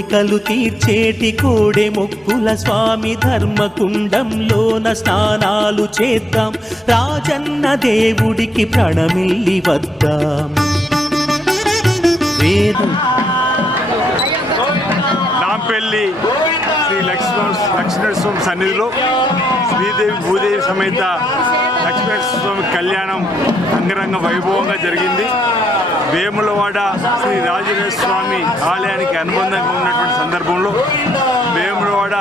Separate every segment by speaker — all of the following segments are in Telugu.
Speaker 1: కోరికలు తీర్చేటి కోడే మొక్కుల స్వామి ధర్మకుండంలోన స్నానాలు చేద్దాం. రాజన్న దేవుడికి ప్రణమిల్లి వద్దాం. వేద.
Speaker 2: నాంపల్లి శ్రీ లక్ష్మణ లక్ష్మణస్వామి సన్నిధిలో శ్రీదేవి భూదేవి సమేత లక్ష్మణస్వామి కళ్యాణం అంగరంగ వైభవంగా జరిగింది. వేములవాడ శ్రీ రాజరాజ స్వామి ఆలయానికి అనుబంధంగా ఉన్నటువంటి సందర్భంలో వేములవాడ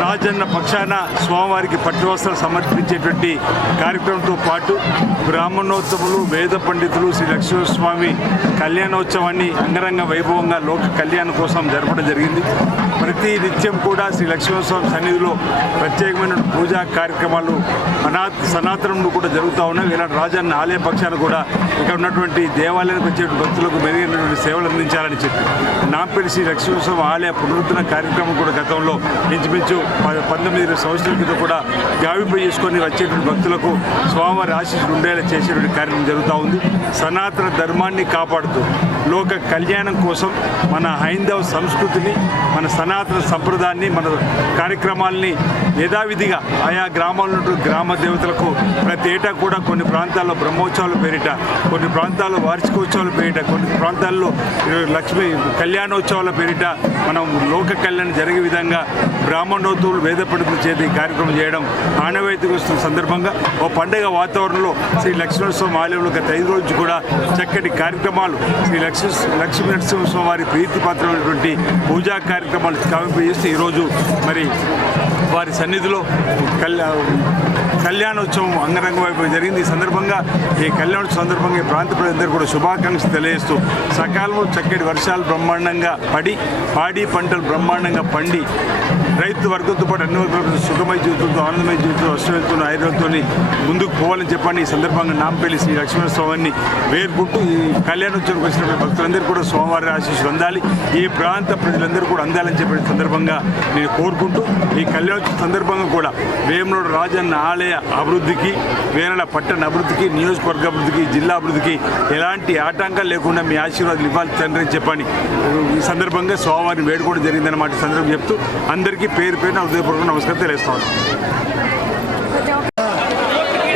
Speaker 2: రాజన్న పక్షాన స్వామివారికి పట్టు సమర్పించేటువంటి కార్యక్రమంతో పాటు బ్రాహ్మణోత్సవులు వేద పండితులు శ్రీ లక్ష్మీస్వామి కళ్యాణోత్సవాన్ని అంగరంగ వైభవంగా లోక కళ్యాణం కోసం జరపడం జరిగింది. ప్రతి నిత్యం కూడా శ్రీ లక్ష్మీస్వామి సన్నిధిలో ప్రత్యేకమైన పూజా కార్యక్రమాలు అనా సనాతనంలో కూడా జరుగుతూ ఉన్నాయి. ఇలాంటి రాజన్న ఆలయ పక్షాన కూడా ఇక్కడ ఉన్నటువంటి దేవాలయానికి వచ్చే భక్తులకు మెరుగైనటువంటి సేవలు అందించాలని చెప్పి నాంపల్లి శ్రీ లక్ష్మీస్వామి ఆలయ పునరుద్ధరణ కార్యక్రమం కూడా గతంలో ఇంచుమించు ప- పంతొమ్మిది ఇరవై సంవత్సరాల క్రితం కూడా గావింప చేసుకొని వచ్చేటువంటి భక్తులకు స్వామివారి ఆశీస్సులు ఉండేలా చేసేటువంటి కార్యక్రమం జరుగుతూ ఉంది. సనాతన ధర్మాన్ని కాపాడుతూ లోక కళ్యాణం కోసం మన హైందవ సంస్కృతిని మన సనాతన సంప్రదాయాన్ని మన కార్యక్రమాల్ని యథావిధిగా ఆయా గ్రామాల్లో గ్రామ దేవతలకు ప్రతి ఏటా కూడా కొన్ని ప్రాంతాల్లో బ్రహ్మోత్సవాల పేరిట కొన్ని ప్రాంతాల్లో వార్షికోత్సవాలు పేరిట కొన్ని ప్రాంతాల్లో లక్ష్మీ కళ్యాణోత్సవాల పేరిట మనం లోక కళ్యాణం జరిగే విధంగా బ్రాహ్మణోత్తువులు వేద పండితుల చేత ఈ కార్యక్రమం చేయడం ఆనవాయితీకి వస్తున్న సందర్భంగా ఓ పండగ వాతావరణంలో శ్రీ లక్ష్మీనరసింహ ఆలయంలో గత ఐదు రోజులు కూడా చక్కటి కార్యక్రమాలు శ్రీ లక్ష్మీ లక్ష్మీ నరసింహస్వామి వారి ప్రీతిపాత్రమైనటువంటి పూజా కార్యక్రమాలు కావింపజేస్తూ ఈరోజు మరి వారి సన్నిధిలో కళ్యా కళ్యాణోత్సవం అంగరంగ వైపు జరిగింది. ఈ సందర్భంగా ఈ కళ్యాణోత్సవం సందర్భంగా ఈ ప్రాంత ప్రజలందరూ కూడా శుభాకాంక్షలు తెలియజేస్తూ సకాలంలో చక్కటి వర్షాలు బ్రహ్మాండంగా పడి పాడి పంటలు బ్రహ్మాండంగా పండి రైతు వర్గంతో పాటు అన్ని వర్గాల సుఖమయ జీవితంతో ఆనందమయ జీవితంతో అష్టవంతో ఆయుర్వేదంతో ముందుకు పోవాలని చెప్పని ఈ సందర్భంగా నాంపల్లి శ్రీ లక్ష్మణ స్వామిని వేరుకుంటూ ఈ కళ్యాణోత్సవానికి వచ్చిన భక్తులందరూ కూడా సోమవారి ఆశీస్సులు అందాలి. ఈ ప్రాంత ప్రజలందరూ కూడా అందాలని చెప్పిన సందర్భంగా నేను కోరుకుంటూ ఈ కళ్యాణోత్సవ సందర్భంగా కూడా వేమనోడు రాజన్న ఆలయ అభివృద్ధికి వేనల పట్టణ అభివృద్ధికి నియోజకవర్గ అభివృద్ధికి జిల్లా అభివృద్ధికి ఎలాంటి ఆటంకాలు లేకుండా మీ ఆశీర్వాదాలు ఇవ్వాలి తండ్రి అని చెప్పని ఈ సందర్భంగా స్వామివారిని వేడుకోవడం జరిగిందన్నమాట సందర్భం చెప్తూ అందరికీ పేరు పేరున హృదయపూర్వక నమస్కారం తెలియస్తాను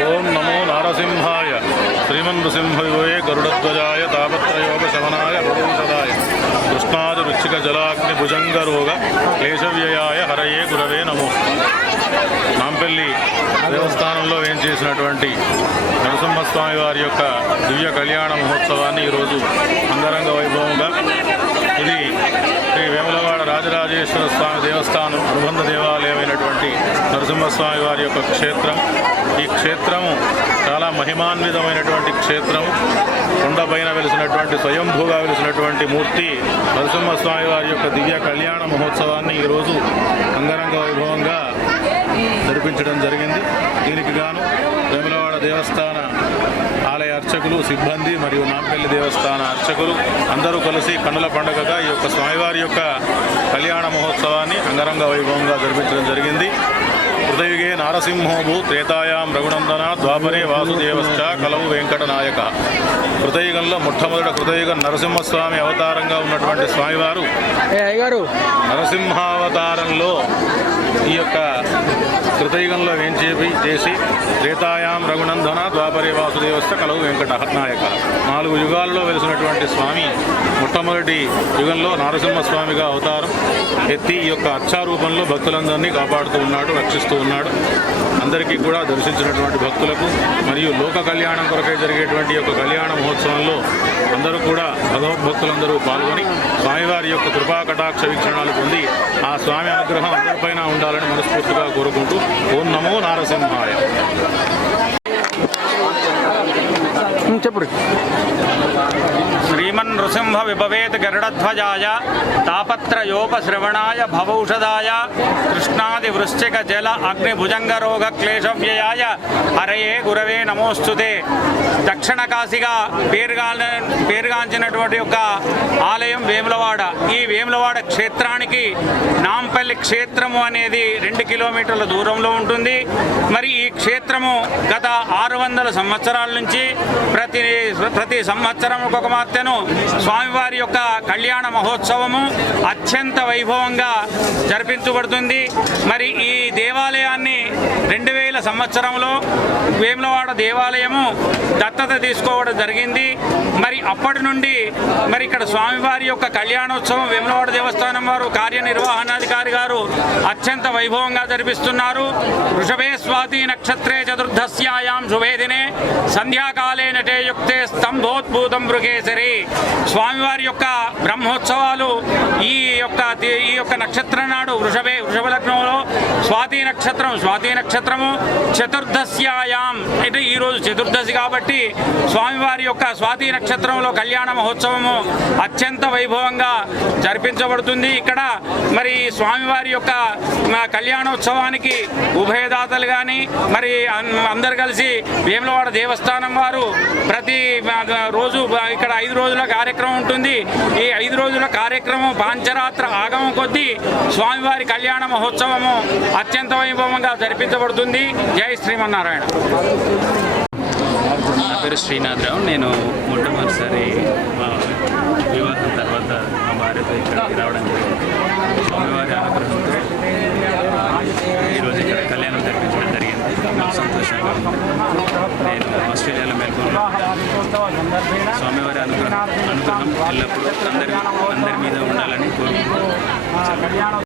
Speaker 3: ఓం నమో నారసింహాయ శ్రీమన్నృసింహయోయే గరుడధ్వజాయ తాపత్రయోగశమనాయ భగవంతదాయ కృష్ణాది రుచిక జలాగ్ని భుజంగ రోగ క్లేశవ్యయాయ హరయే గురవే నమో. నాంపల్లి దేవస్థానంలో ఏం చేసినటువంటి నరసింహస్వామి వారి యొక్క దివ్య కళ్యాణ మహోత్సవాన్ని ఈరోజు అంగరంగ వైభవంగా ఇది శ్రీ వేములవాడ రాజరాజేశ్వర స్వామి దేవస్థానం అనుబంధ దేవాలయమైనటువంటి నరసింహస్వామి వారి యొక్క క్షేత్రం. ఈ క్షేత్రము చాలా మహిమాన్వితమైనటువంటి క్షేత్రం కొండపైన వెలిసినటువంటి స్వయంభూగా వెలిసినటువంటి మూర్తి నరసింహస్వామి వారి యొక్క దివ్య కళ్యాణ మహోత్సవాన్ని ఈరోజు అంగరంగ వైభవంగా జరిపించడం జరిగింది. దీనికి గాను వేములవాడ దేవస్థాన ఆలయ అర్చకులు సిబ్బంది మరియు నాంపల్లి దేవస్థాన అర్చకులు అందరూ కలిసి కన్నుల పండుగగా ఈ యొక్క స్వామివారి యొక్క కళ్యాణ మహోత్సవాన్ని అంగరంగ వైభవంగా జరిపించడం జరిగింది. హృదయుగే నారసింహోభూ త్రేతాయాం రఘునందన ద్వాపరే వాసుదేవశ్చ కలవు వెంకటనాయక. హృదయుగంలో మొట్టమొదటి హృదయుగ నరసింహస్వామి అవతారంగా ఉన్నటువంటి స్వామివారు నరసింహావతారంలో ఈ యొక్క కృతయుగంలో వేంచేపి చేసి త్రేతాయాం రఘునందన ద్వాపరి వాసుదేవస్థ కలవు వెంకట నాయక నాలుగు యుగాల్లో వెలిసినటువంటి స్వామి మొట్టమొదటి యుగంలో నారసింహస్వామిగా అవతారం. ఎత్తి ఈ యొక్క అచ్చారూపంలో భక్తులందరినీ కాపాడుతూ ఉన్నాడు రక్షిస్తూ ఉన్నాడు. అందరికీ కూడా దర్శించినటువంటి భక్తులకు మరియు లోక కళ్యాణం కొరకై జరిగేటువంటి యొక్క కళ్యాణ మహోత్సవంలో అందరూ కూడా భగవద్భక్తులందరూ పాల్గొని స్వామివారి యొక్క కృపా కటాక్ష వీక్షణాలు పొంది ఆ స్వామి అనుగ్రహం అందరిపైన ఉండాలని మనస్ఫూర్తిగా కోరుకుంటూ ఓం నమో నారసింహాయ.
Speaker 4: చెప్పుడు.
Speaker 5: శ్రీమన్ నృసింహ విభవేత్ గరుడధ్వజాయ తాపత్రయోపశ్రవణాయ భవౌషధాయ కృష్ణాది వృశ్చిక జల అగ్నిభుజంగ రోగ క్లేశవ్యయాయ హరయే గురవే నమోస్తుతే దక్షిణ కాశీగా పేరుగా పేరుగాంచినటువంటి యొక్క ఆలయం వేములవాడ. ఈ వేములవాడ క్షేత్రానికి నాంపల్లి క్షేత్రము అనేది రెండు కిలోమీటర్ల దూరంలో ఉంటుంది. మరి ఈ క్షేత్రము గత ఆరు వందల సంవత్సరాల నుంచి ప్రతి ప్రతి సంవత్సరం ఒక మాత్రను స్వామివారి యొక్క కళ్యాణ మహోత్సవము అత్యంత వైభవంగా జరిపించబడుతుంది. మరి ఈ దేవాలయాన్ని రెండు వేల సంవత్సరంలో వేములవాడ దేవాలయము దత్తత తీసుకోవడం జరిగింది. మరి అప్పటి నుండి మరి ఇక్కడ స్వామివారి యొక్క కళ్యాణోత్సవం వేములవాడ దేవస్థానం వారు కార్యనిర్వహణాధికారి గారు అత్యంత వైభవంగా జరిపిస్తున్నారు. వృషభే స్వాతి నక్షత్రే చతుర్దశ్యాయాం శుభేదినే సంధ్యాకాలే నటే యుక్తే స్తంభోద్భూతం మృగేశరి స్వామివారి యొక్క బ్రహ్మోత్సవాలు ఈ యొక్క ఈ యొక్క నక్షత్ర నాడు వృషభే వృషభ లగ్నంలో స్వాతి నక్షత్రం స్వాతి నక్షత్రము చతుర్దశ్యాయాం. అంటే ఈరోజు చతుర్దశి కాబట్టి స్వామివారి యొక్క స్వాతి నక్షత్రంలో కళ్యాణ మహోత్సవము అత్యంత వైభవంగా జరిపించబడుతుంది. ఇక్కడ మరి స్వామివారి యొక్క కళ్యాణోత్సవానికి ఉభయదాతలు కానీ మరి అందరు కలిసి వేములవాడ దేవస్థానం వారు ప్రతి రోజు ఇక్కడ ఐదు రోజుల కార్యక్రమం ఉంటుంది. ఈ ఐదు రోజుల కార్యక్రమం పాంచరాత్ర ఆగమం కొద్దీ స్వామివారి కళ్యాణ మహోత్సవము అత్యంత వైభవంగా జరిపించబడుతుంది. జై శ్రీమన్నారాయణ.
Speaker 6: నా పేరు శ్రీనాథరావు. నేను మొట్టమొదటిసారి మా వివాహం తర్వాత మా భార్యతో ఇక్కడికి రావడం జరిగింది. స్వామివారి అనుగ్రహంతో ఈరోజు ఇక్కడ కళ్యాణం జరిపించడం జరిగింది. నాకు సంతోషంగా ఉంది. నేను ఆస్ట్రేలియాలో మెల్బోర్న్ స్వామివారి అనుగ్రహం అనుగ్రహం ఎల్లప్పుడూ అందరి అందరి మీద ఉండాలని కోరుకుంటున్నాను.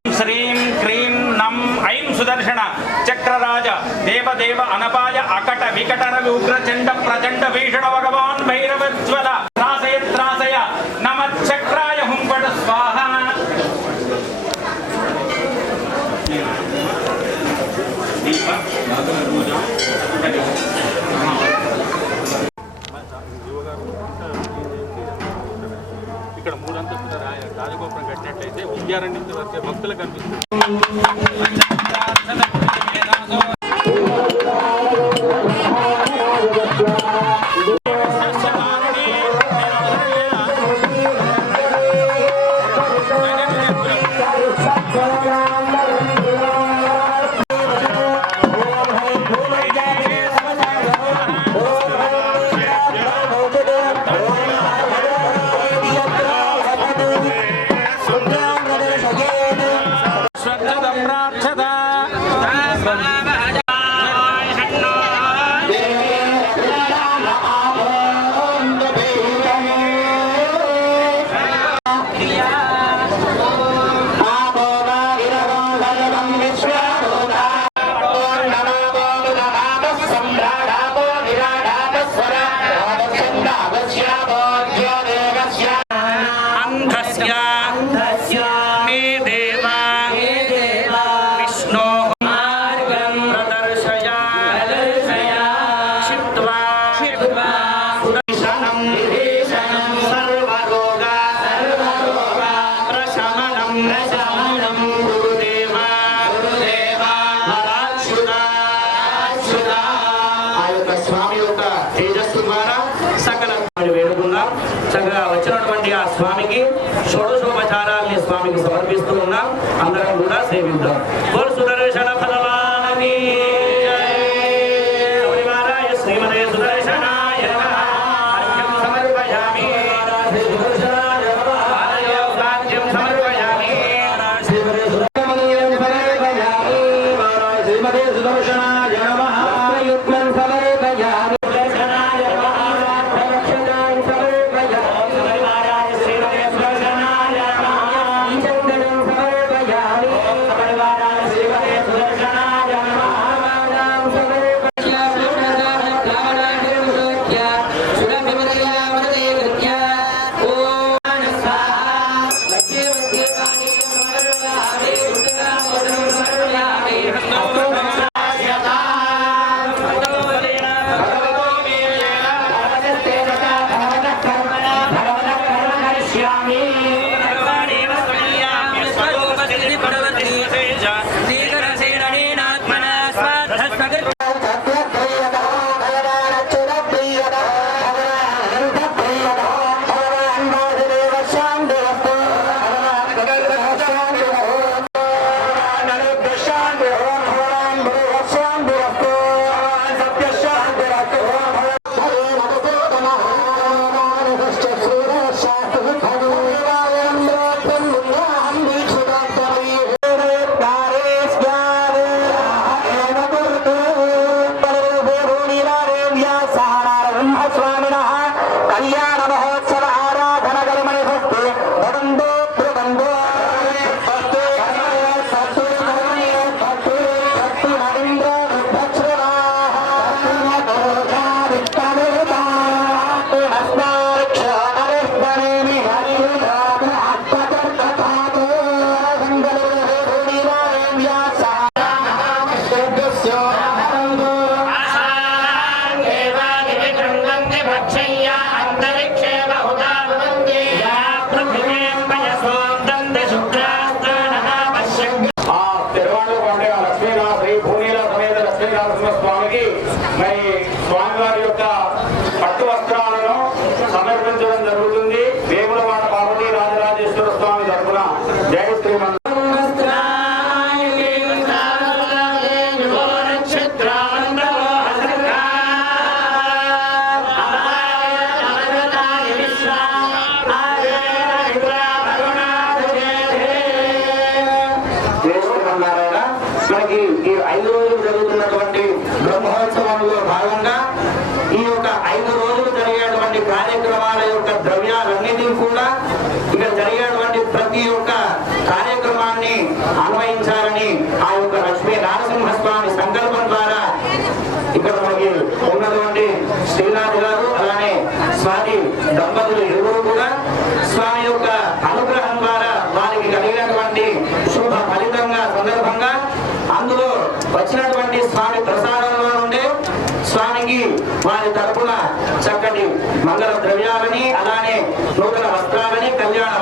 Speaker 7: వికటర ఉగ్ర ప్రచండ భీషణ భగవాన్. प्रार्थना చక్కగా వచ్చినటువంటి ఆ స్వామికి షోడశోపచారాల్ని స్వామికి సమర్పిస్తూ ఉన్నాం. అందరం కూడా సేవిద్దాం. జరిగేటువంటి కార్యక్రమాల యొక్క ద్రవ్యాలన్నిటి కూడా ఇక జరిగేటువంటి ప్రతి ఒక్క కార్యక్రమాన్ని అన్వయించాలని ఆ యొక్క లక్ష్మీ నారసింహస్వామి సంకల్పం ద్వారా ఇక్కడ మనకి ఉన్నటువంటి శ్రీనాథ్ గారు అలానే స్వాతి దంపతులు ఇరువురు నూతన వస్త్రాలని కళ్యాణ